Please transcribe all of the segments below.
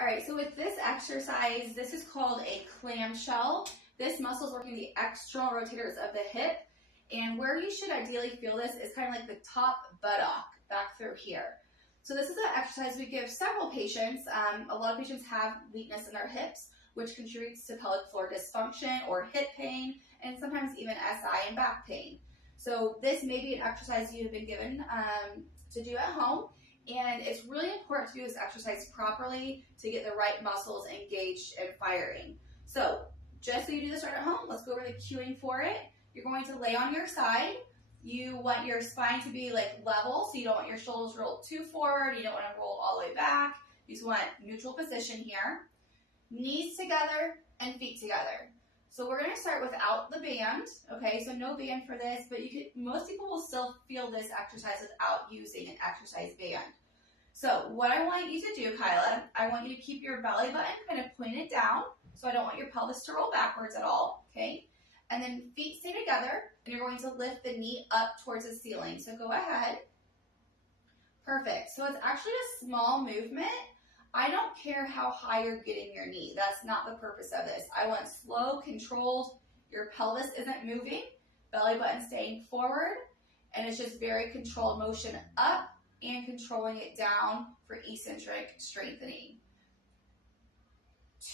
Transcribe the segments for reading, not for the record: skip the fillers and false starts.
All right, so with this exercise, this is called a clamshell. This muscle is working the external rotators of the hip, and where you should ideally feel this is kind of like the top buttock back through here. So this is an exercise we give several patients. A lot of patients have weakness in their hips, which contributes to pelvic floor dysfunction or hip pain, and sometimes even SI and back pain. So this may be an exercise you have been given to do at home. And it's really important to do this exercise properly to get the right muscles engaged and firing. So just so you do this right at home, let's go over the cueing for it. You're going to lay on your side. You want your spine to be like level, so you don't want your shoulders rolled too forward. You don't want to roll all the way back. You just want neutral position here. Knees together and feet together. So we're going to start without the band, okay? So no band for this, but most people will still feel this exercise without using an exercise band. So what I want you to do, Kyla, I want you to keep your belly button kind of pointed down, so I don't want your pelvis to roll backwards at all, okay? And then feet stay together, and you're going to lift the knee up towards the ceiling. So go ahead. Perfect. So it's actually a small movement. I don't care how high you're getting your knee. That's not the purpose of this. I want slow, controlled. Your pelvis isn't moving. Belly button staying forward. And it's just very controlled motion up and controlling it down for eccentric strengthening.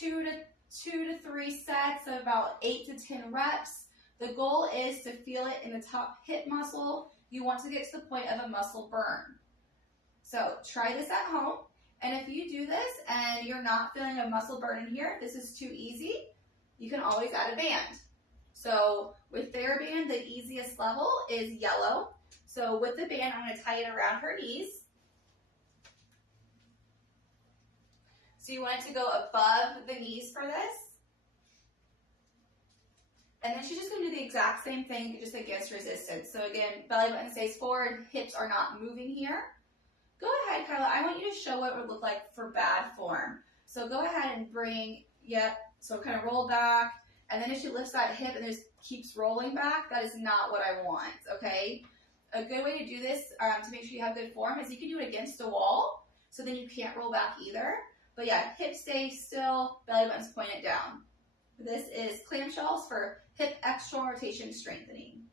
2 to 3 sets of about 8 to 10 reps. The goal is to feel it in the top hip muscle. You want to get to the point of a muscle burn. So try this at home. And if you do this and you're not feeling a muscle burn in here, if this is too easy, you can always add a band. So with TheraBand, the easiest level is yellow. So with the band, I'm going to tie it around her knees. So you want it to go above the knees for this. And then she's just going to do the exact same thing, just against resistance. So again, belly button stays forward, hips are not moving here. Go ahead, Kyla. I want you to show what it would look like for bad form. So go ahead and bring, so kind of roll back. And then if she lifts that hip and just keeps rolling back, that is not what I want, okay? A good way to do this to make sure you have good form is you can do it against a wall, so then you can't roll back either. But yeah, hips stay still, belly buttons pointed down. This is clamshells for hip external rotation strengthening.